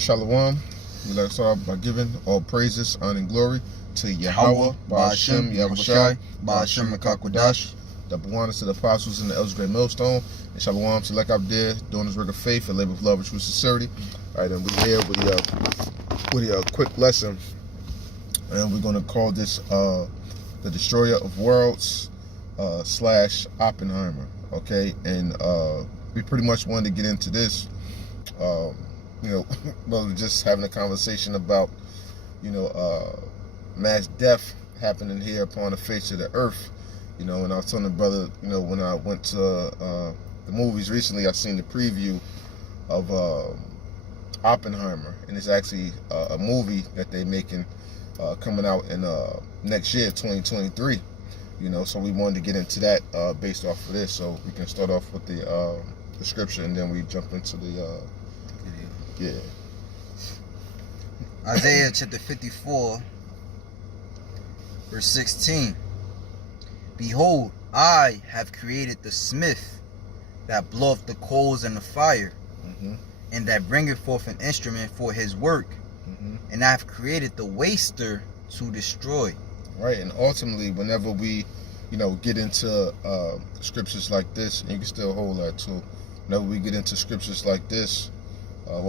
Shalom. We let us start off by giving all praises, honor, and glory to Yahweh, Ba'ashem, Yahushai, Ba'ashem, Makakwadash. Double honors to the apostles and the elders, great millstone. And Shalom to Lek Abdir, doing this work of faith and labor of love and true sincerity. All right, and we're here with a quick lesson. And we're going to call this The Destroyer of Worlds / Oppenheimer. Okay, and we pretty much wanted to get into this. Well, just having a conversation about, mass death happening here upon the face of the earth, and I was telling the brother, when I went to the movies recently, I seen the preview of Oppenheimer, and it's actually a movie that they're making coming out in next year, 2023, so we wanted to get into that based off of this, so we can start off with the scripture, and then we jump into the yeah. Isaiah chapter 54, verse 16. Behold, I have created the smith that bloweth the coals in the fire, and that bringeth forth an instrument for his work, and I have created the waster to destroy. Right, and ultimately, whenever we, get into scriptures like this, and you can still hold that too. Whenever we get into scriptures like this,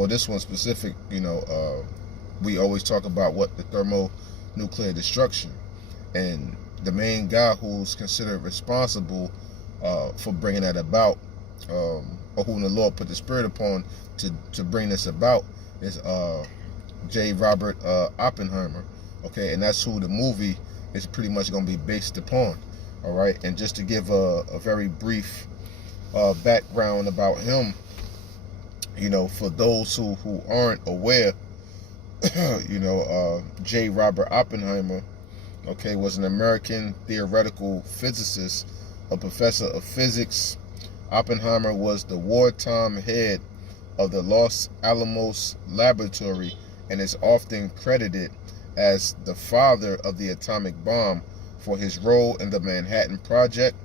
this one specific, we always talk about what the thermonuclear destruction, and the main guy who's considered responsible for bringing that about, or whom the Lord put the Spirit upon to bring this about, is J. Robert Oppenheimer. Okay, and that's who the movie is pretty much going to be based upon. All right, and just to give a very brief background about him, for those who aren't aware, J. Robert Oppenheimer, was an American theoretical physicist, a professor of physics. Oppenheimer was the wartime head of the Los Alamos Laboratory and is often credited as the father of the atomic bomb for his role in the Manhattan Project,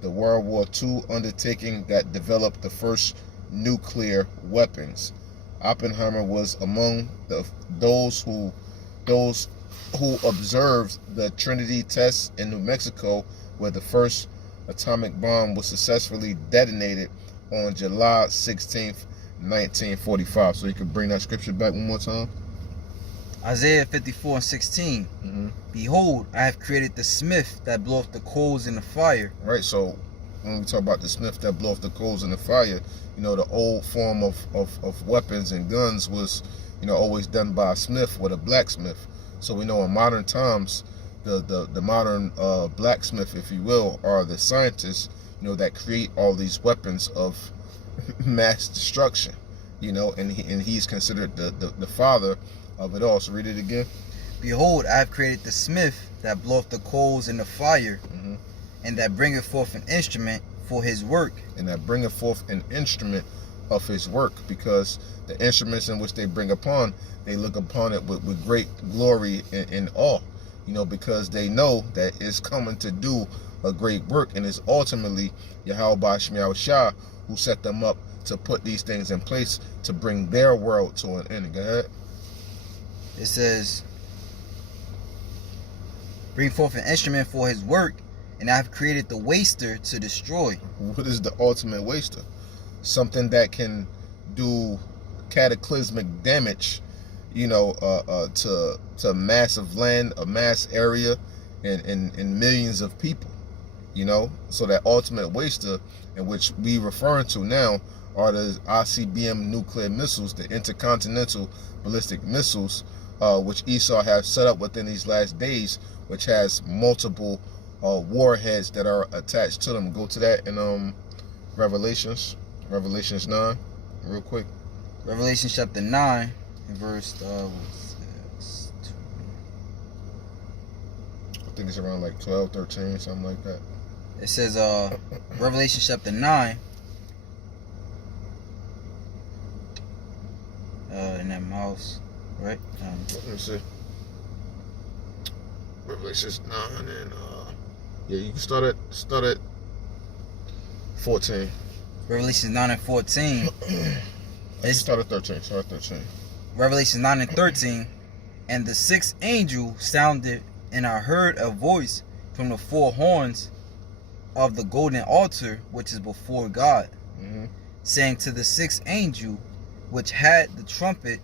the World War II undertaking that developed the first nuclear weapons. Oppenheimer was among those who observed the Trinity tests in New Mexico, where the first atomic bomb was successfully detonated on July 16th, 1945. So you can bring that scripture back one more time. Isaiah 54 and 16. Behold, I have created the smith that bloweth the coals in the fire. Right, so when we talk about the smith that bloweth the coals in the fire, the old form of weapons and guns was, always done by a smith or a blacksmith. So we know in modern times, the modern blacksmith, if you will, are the scientists, that create all these weapons of mass destruction, and he's considered the father of it all. So read it again. Behold, I have created the smith that bloweth the coals in the fire, and that bringeth forth an instrument for his work. And that bringeth forth an instrument of his work, because the instruments in which they bring upon, they look upon it with great glory and awe, because they know that it's coming to do a great work, and it's ultimately Yahweh Ba'ashem Yahushai who set them up to put these things in place to bring their world to an end. Go ahead. It says, bring forth an instrument for his work, and I have created the waster to destroy. What is the ultimate waster? Something that can do cataclysmic damage, to massive land, a mass area, and millions of people. So that ultimate waster, in which we referring to now, are the ICBM nuclear missiles, the intercontinental ballistic missiles, which Esau has set up within these last days, which has multiple warheads that are attached to them. Go to that in Revelations 9, real quick. Revelation chapter 9, verse I think it's around like 12, 13, something like that. It says Revelation chapter 9, in that mouse, right? Let me see. Revelations 9 and yeah, you can start at 14. Revelation 9 and 14. Start at 13. Revelation 9 and 13. And the sixth angel sounded, and I heard a voice from the four horns of the golden altar which is before God, saying to the sixth angel which had the trumpet,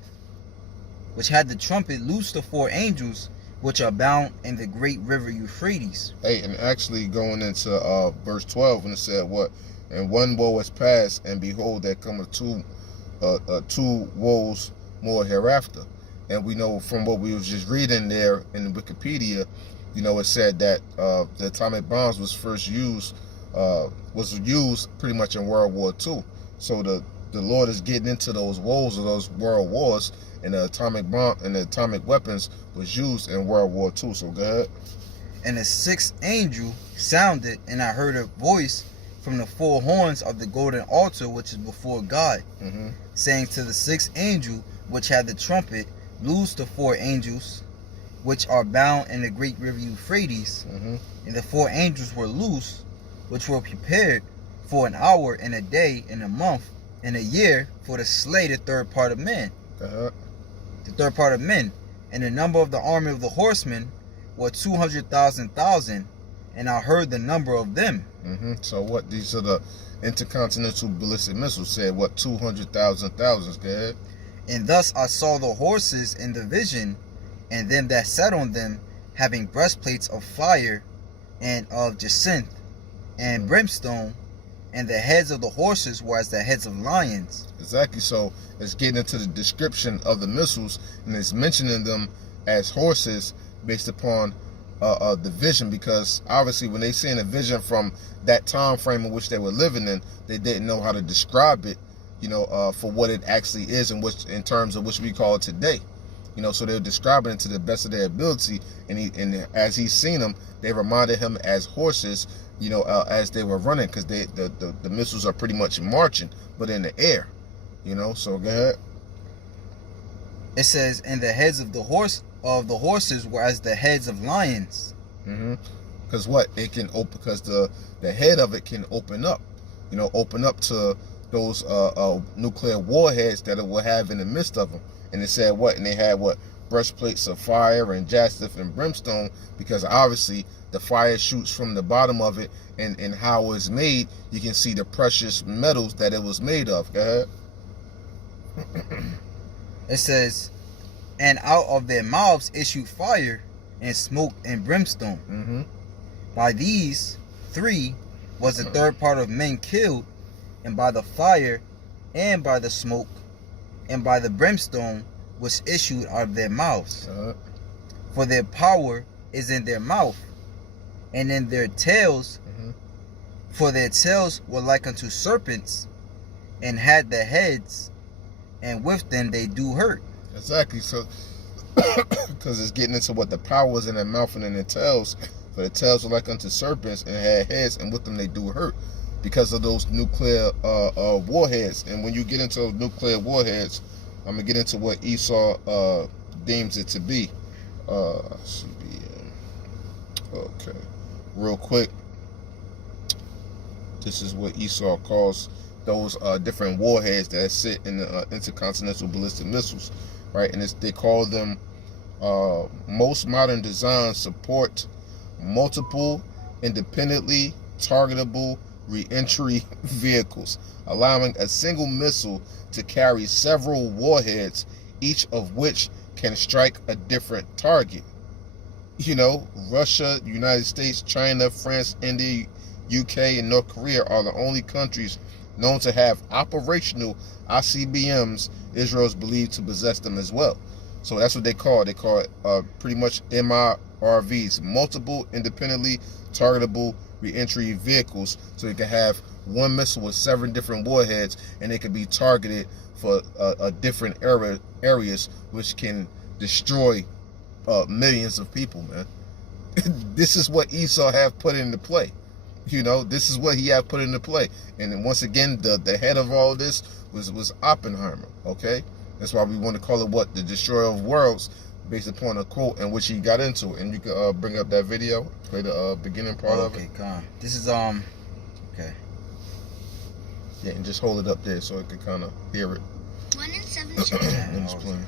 loose the four angels which are bound in the great river Euphrates. Hey, and actually going into verse 12, when it said what? And one woe is past, and behold, there cometh two woes more hereafter. And we know from what we was just reading there in Wikipedia, you know, it said that the atomic bombs was first used, pretty much in World War II. So the Lord is getting into those woes of those world wars, and the atomic bomb and the atomic weapons was used in World War II. So go ahead. And the sixth angel sounded, and I heard a voice from the four horns of the golden altar which is before God, saying to the sixth angel which had the trumpet, loose the four angels which are bound in the great river Euphrates. And the four angels were loose, which were prepared for an hour and a day and a month and a year, for to slay the third part of men. The third part of men. And the number of the army of the horsemen were 200,000, and I heard the number of them. So what? These are the intercontinental ballistic missiles. Said what? 200,000 thousands. Go ahead. And thus I saw the horses in the vision, and them that sat on them, having breastplates of fire and of jacinth and brimstone, and the heads of the horses were as the heads of lions. Exactly. So it's getting into the description of the missiles, and it's mentioning them as horses based upon the vision, because obviously when they seen a vision from that time frame in which they were living in, they didn't know how to describe it, you know, for what it actually is, and which in terms of which we call it today. You know, so they were describing it to the best of their ability, and as he's seen them, they reminded him as horses, you know, as they were running, because the missiles are pretty much marching, but in the air, you know. So go ahead. It says, and the heads of the horses were as the heads of lions. Because what? It can open, because the head of it can open up, you know, open up to those nuclear warheads that it will have in the midst of them. And it said what? And they had what? Breastplates of fire and jacinth and brimstone, because obviously the fire shoots from the bottom of it, and how it's made, you can see the precious metals that it was made of. Go ahead. It says, and out of their mouths issued fire and smoke and brimstone. By these three was the third part of men killed, and by the fire, and by the smoke, and by the brimstone was issued out of their mouths. For their power is in their mouth, and in their tails, for their tails were like unto serpents, and had the heads, and with them they do hurt. Exactly. So, because it's getting into what the power was in their mouth and in their tails. For the tails were like unto serpents, and had heads, and with them they do hurt, because of those nuclear warheads. And when you get into those nuclear warheads, I'm gonna get into what Esau deems it to be. Okay, real quick. This is what Esau calls those different warheads that sit in the intercontinental ballistic missiles, right? And they call them most modern designs support multiple independently targetable re-entry vehicles, allowing a single missile to carry several warheads, each of which can strike a different target. You know, Russia, United States, China, France, India, UK, and North Korea are the only countries known to have operational ICBMs. Israel is believed to possess them as well. So that's what they call it. They call it pretty much MIRVs, multiple independently targetable re-entry vehicles. So you can have one missile with 7 different warheads, and they can be targeted for different areas, which can destroy millions of people, man. This is what Esau have put into play. You know, this is what he had put into play. And then once again, the head of all this was Oppenheimer, okay? That's why we want to call it what? The Destroyer of Worlds, based upon a quote in which he got into it. And you can bring up that video, play the beginning part of it. Okay, come on. This is, okay. Yeah, and just hold it up there so it can kind of hear it. 1 in 7 In his plan.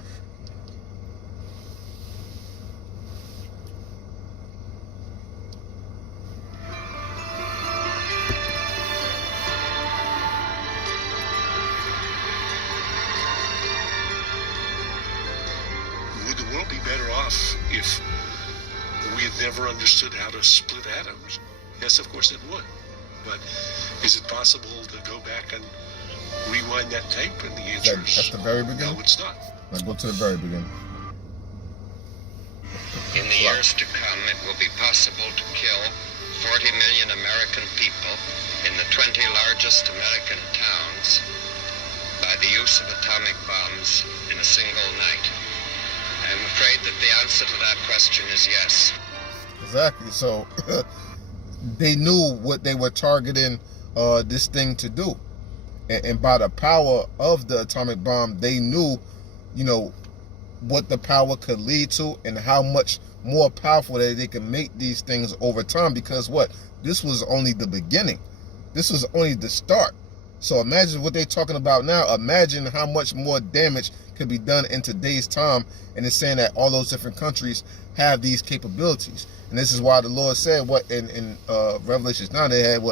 Would the world be better off if we had never understood how to split atoms? Yes, of course it would. But is it possible to go back and rewind that tape? And the answer is That's the very beginning? no, it's not. Let's go to the very beginning. In the years to come, it will be possible to kill 40 million American people in the 20 largest American towns by the use of atomic bombs in a single night. I'm afraid that the answer to that question is yes. Exactly. So they knew what they were targeting this thing to do. And by the power of the atomic bomb, they knew, what the power could lead to and how much more powerful that they can make these things over time. Because this was only the beginning. This was only the start. So imagine what they're talking about now. Imagine how much more damage could be done in today's time. And it's saying that all those different countries have these capabilities. And this is why the Lord said in Revelation 9, they had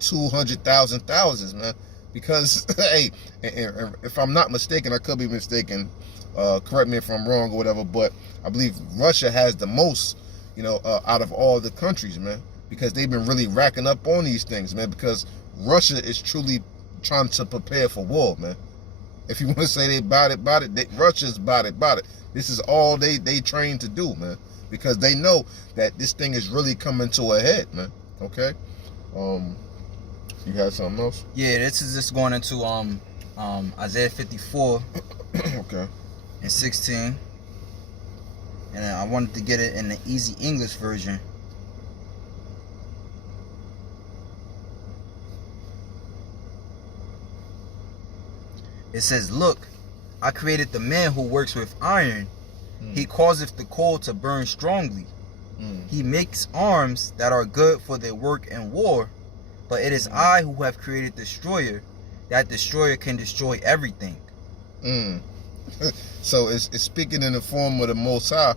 200,000 thousands, man. Because, hey, and if I'm not mistaken, I could be mistaken, correct me if I'm wrong or whatever, but I believe Russia has the most, out of all the countries, man. Because they've been really racking up on these things, man. Because Russia is truly trying to prepare for war, man. If you want to say they about it, Russia's about it. This is all they trained to do, man. Because they know that this thing is really coming to a head, man. Okay? You had something else? Yeah, this is just going into Isaiah 54 okay. and 16. And I wanted to get it in the easy English version. It says, "Look, I created the man who works with iron. He causeth the coal to burn strongly. He makes arms that are good for their work in war. But it is I who have created destroyer. That destroyer can destroy everything." So it's speaking in the form of the Most High.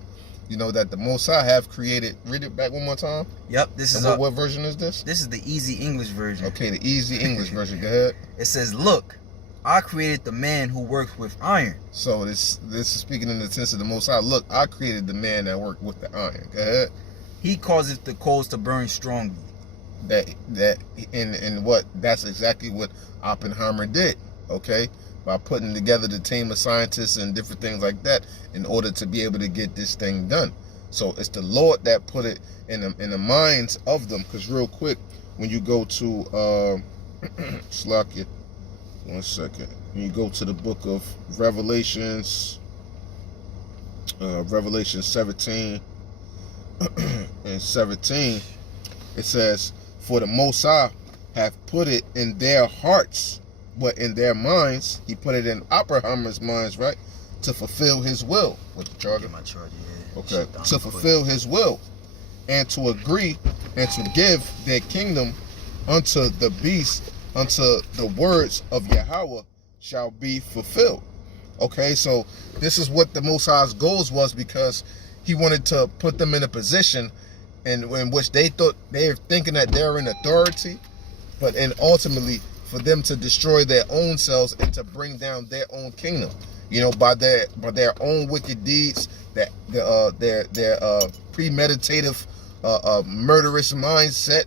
That the Most High have created. Read it back one more time. Yep, this is what version is this? This is the easy English version. Okay, the easy English version. Go ahead. It says, "Look, I created the man who works with iron." So this is speaking in the sense of the Most High. Look, I created the man that worked with the iron. Go ahead. He causes the coals to burn strongly. That's exactly what Oppenheimer did. Okay, by putting together the team of scientists and different things like that in order to be able to get this thing done. So it's the Lord that put it in the minds of them. Because real quick, when you go to Slakia, 1 second. When you go to the book of Revelations, Revelation 17 and 17, it says, "For the Most High have put it in their hearts," but in their minds, he put it in Oppenheimer's minds, right? To fulfill his will. With the charger? Get my charger, yeah. Okay. To fulfill his will, and to agree and to give their kingdom unto the beast, unto the words of Yahweh shall be fulfilled. Okay, so this is what the Most High's goals was, because he wanted to put them in a position in which they're thinking that they're in authority, but ultimately for them to destroy their own selves and to bring down their own kingdom, by their own wicked deeds, that their premeditative murderous mindset,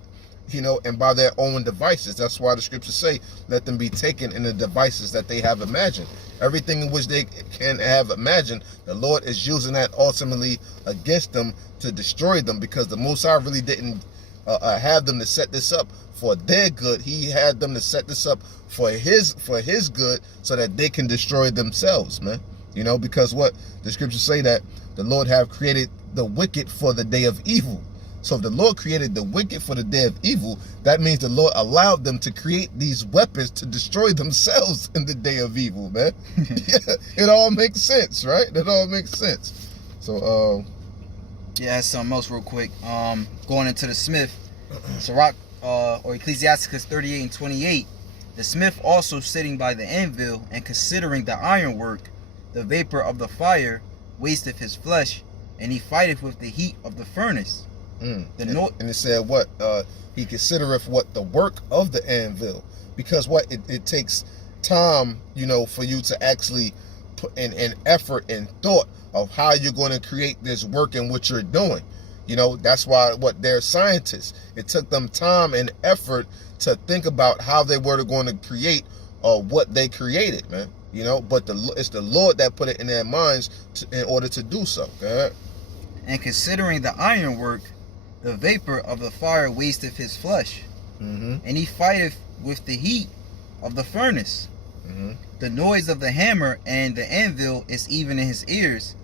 and by their own devices. That's why the scriptures say, "Let them be taken in the devices that they have imagined." Everything in which they can have imagined, the Lord is using that ultimately against them to destroy them, because the Most High really didn't have them to set this up for their good. He had them to set this up for his good, so that they can destroy themselves, man. Because what the scriptures say, that the Lord have created the wicked for the day of evil. So if the Lord created the wicked for the day of evil, that means the Lord allowed them to create these weapons to destroy themselves in the day of evil, man. Yeah, it all makes sense, right? It all makes sense. So, yeah, something else real quick. Going into the Smith, Sirach, or Ecclesiasticus 38 and 28. The smith also sitting by the anvil, and considering the ironwork, the vapor of the fire wasteth his flesh, and he fighteth with the heat of the furnace. And it said what? He considereth what? The work of the anvil. Because what? It takes time, for you to actually put in effort and thought of how you're going to create this work and what you're doing. That's why they're scientists. It took them time and effort to think about how they were going to create what they created, man. But it's the Lord that put it in their minds in order to do so. And considering the ironwork, the vapor of the fire wasteth his flesh, and he fighteth with the heat of the furnace. The noise of the hammer and the anvil is even in his ears,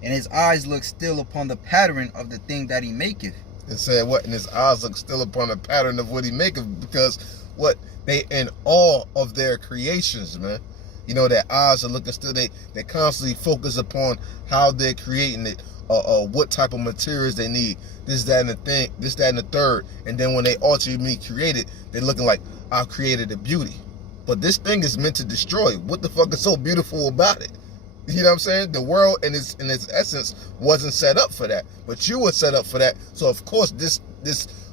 and his eyes look still upon the pattern of the thing that he maketh. It said what? And his eyes look still upon the pattern of what he maketh, because what? They in awe of their creations, man. Their eyes are looking still. They constantly focus upon how they're creating it, what type of materials they need, this, that, and the third. And then when they ultimately create it, they're looking like, I've created a beauty. But this thing is meant to destroy. What the fuck is so beautiful about it? You know what I'm saying? The world in its essence wasn't set up for that, but you were set up for that. So of course this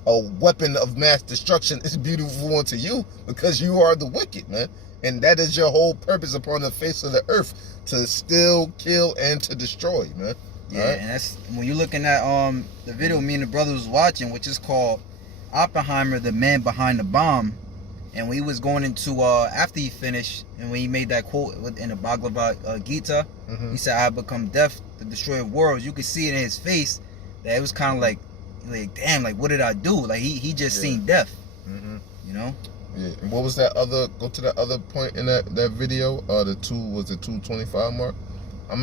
weapon of mass destruction is beautiful unto you, because you are the wicked, man. And that is your whole purpose upon the face of the earth, to steal, kill, and to destroy, man. Yeah, right? And that's when you're looking at the video me and the brother was watching, which is called Oppenheimer, the Man Behind the Bomb. And when he was going into after he finished, and when he made that quote in the Bhagavad Gita, he said, "I have become death, the destroyer of worlds." You could see it in his face that it was kind of like damn, like what did I do? Like he just seen death. Yeah. And what was that other? Go to that other point in that video. The 225 mark. I'm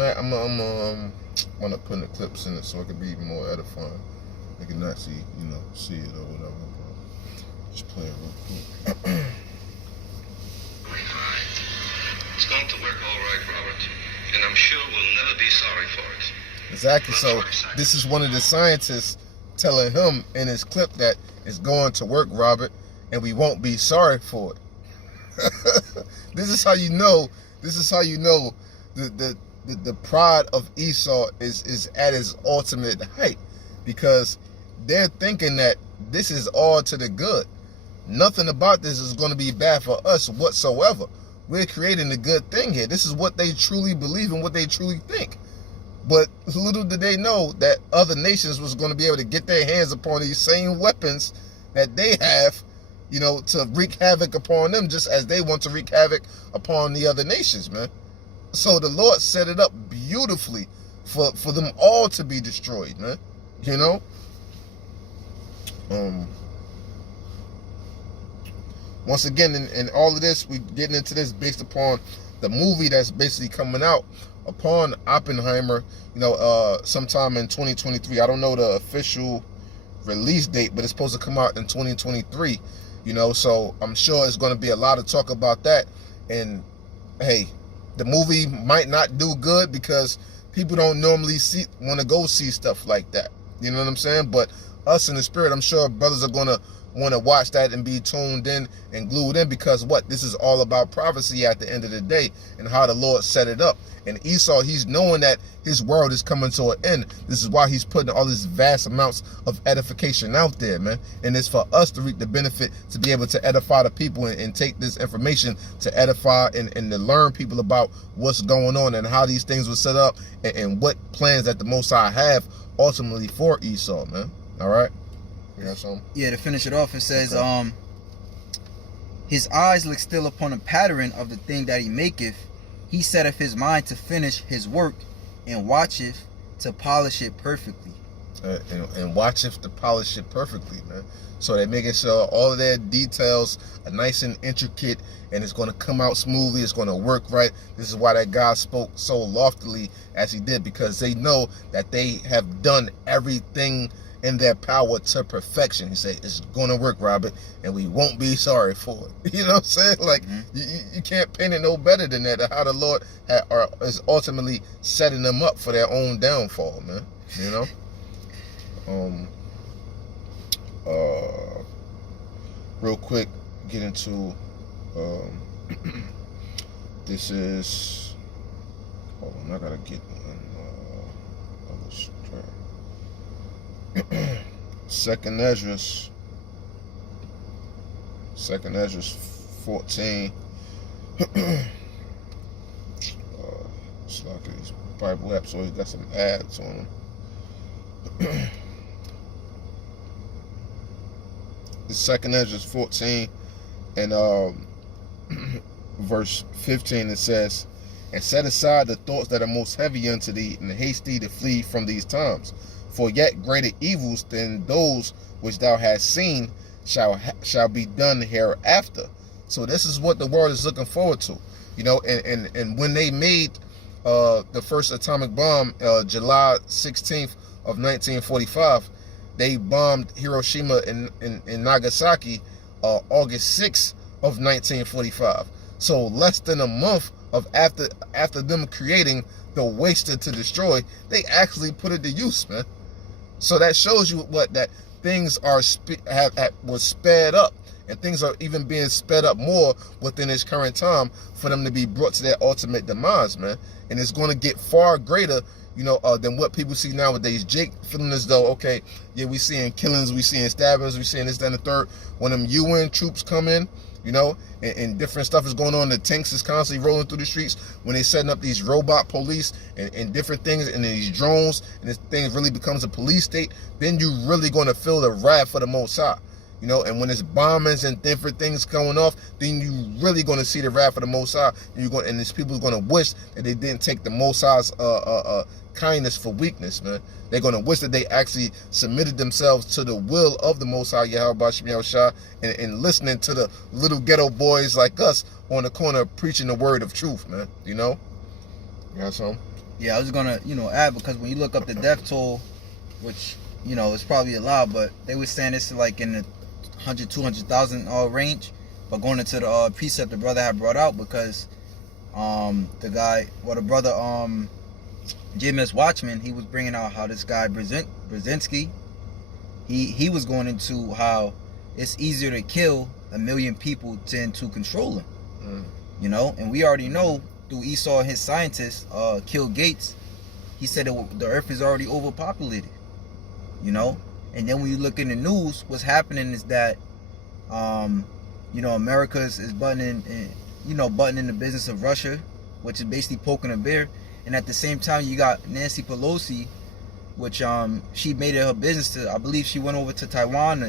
wanna put the clips in it so it could be more edifying. They can actually see it or whatever. Just play it real quick. It's going to work all right, Robert. And I'm sure we'll never be sorry for it. Exactly. So this is one of the scientists telling him in his clip that it's going to work, Robert, and we won't be sorry for it. This is how you know the pride of Esau is at its ultimate height, because they're thinking that this is all to the good. Nothing about this is going to be bad for us whatsoever. We're creating a good thing here. This is what they truly believe and what they truly think. But little did they know that other nations was going to be able to get their hands upon these same weapons that they have, to wreak havoc upon them, just as they want to wreak havoc upon the other nations, man. So the Lord set it up beautifully for them all to be destroyed, man. Once again, in all of this, we getting into this based upon the movie that's basically coming out upon Oppenheimer, sometime in 2023. I don't know the official release date, but it's supposed to come out in 2023, so I'm sure it's going to be a lot of talk about that. And hey, the movie might not do good because people don't normally want to go see stuff like that. You know what I'm saying? But us in the spirit, I'm sure brothers are going to want to watch that and be tuned in and glued in, because this is all about prophecy at the end of the day and how the Lord set it up. And Esau, he's knowing that his world is coming to an end. This is why he's putting all these vast amounts of edification out there, man. And it's for us to reap the benefit, to be able to edify the people and take this information to edify and to learn people about what's going on and how these things were set up and what plans that the Most High have ultimately for Esau, man. All right? You got something? Yeah, to finish it off, it says, his eyes look still upon the pattern of the thing that he maketh. He setteth his mind to finish his work, and watcheth to polish it perfectly. And watcheth to polish it perfectly, man. So they're making sure all of their details are nice and intricate, and it's going to come out smoothly. It's going to work right. This is why that God spoke so loftily as he did, because they know that they have done everything in their power to perfection. He said, it's going to work, Robert, and we won't be sorry for it. You know what I'm saying? Like, you can't paint it no better than that, how the Lord is ultimately setting them up for their own downfall, man. Real quick, get into This is, hold on, I gotta get other strap. Second Ezra's 14. It's like these Bible apps, so he got some ads on them. The Second Ezra's 14 and verse 15, it says, "And set aside the thoughts that are most heavy unto thee, and haste thee to flee from these times. For yet greater evils than those which thou hast seen shall be done hereafter." So this is what the world is looking forward to, you know. And when they made the first atomic bomb, July 16th of 1945, they bombed Hiroshima and Nagasaki August 6th of 1945. So less than a month of after them creating the waster to destroy, they actually put it to use, man. So that shows you that things are was sped up, and things are even being sped up more within this current time for them to be brought to their ultimate demise, man. And it's going to get far greater, you know, than what people see nowadays. Jake feeling as though, okay, yeah, we seeing killings, we seeing stabbings, we seeing this, that, and the third. When them UN troops come in, you know, and different stuff is going on. The tanks is constantly rolling through the streets. When they setting up these robot police and different things, and these drones, and this thing really becomes a police state, then you really going to feel the wrath for the Most High, you know. And when there's bombings and different things going off, then you really going to see the wrath of the Most High. And these people's going to wish that they didn't take the Most High's kindness for weakness, man. They're going to wish that they actually submitted themselves to the will of the Most High, Yahweh Shem Yahushua, and listening to the little ghetto boys like us on the corner preaching the word of truth, man, you know? You got something? Yeah, I was going to, you know, add, because when you look up the death toll, which, you know, it's probably a lot, but they were saying this like in the 100, 200,000 range. But going into the precept the brother had brought out, because the brother JMS Watchman, he was bringing out how this guy Brzezinski, he was going into how it's easier to kill 1 million people than to control them. You know, and we already know through Esau and his scientists, Kill Gates, he said the earth is already overpopulated, you know. And then when you look in the news, what's happening is that you know, America is buttoning in the business of Russia, which is basically poking a bear. And at the same time, you got Nancy Pelosi, which she made it her business to, I believe she went over to Taiwan,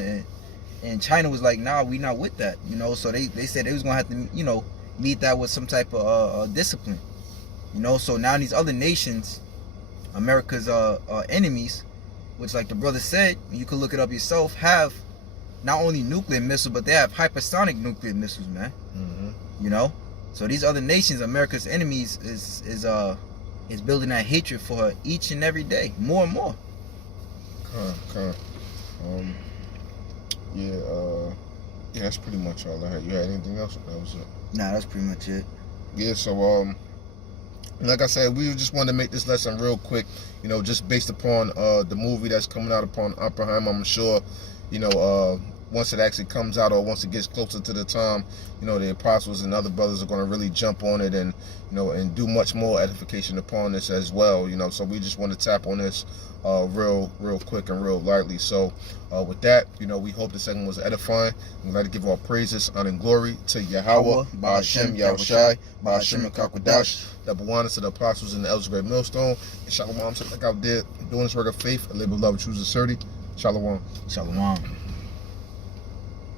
and China was like, nah, we not with that, you know. So they said they was gonna have to, you know, meet that with some type of discipline, you know. So now these other nations, America's enemies, which, like the brother said, you can look it up yourself, have not only nuclear missiles, but they have hypersonic nuclear missiles, man. You know. So these other nations, America's enemies, is building that hatred for her each and every day, more and more. Yeah, that's pretty much all I had. You had anything else? That was it. Nah, that's pretty much it. Yeah, so like I said, we just wanted to make this lesson real quick, you know, just based upon the movie that's coming out upon Oppenheimer. I'm sure, you know, once it actually comes out, or once it gets closer to the time, you know, the apostles and other brothers are going to really jump on it, and, you know, and do much more edification upon this as well, you know. So we just want to tap on this real quick and real lightly. So with that, you know, we hope the segment was edifying. We'd like to give our praises, honor, and glory to Yahweh, Ba'ashem, Yahushai, Ba'ashem, and Kakwadash, double honors to the apostles and the elders of Great Millstone, and Shalom, like out there doing this work of faith, a labor of love, and choose to serve. Shalom. Shalom.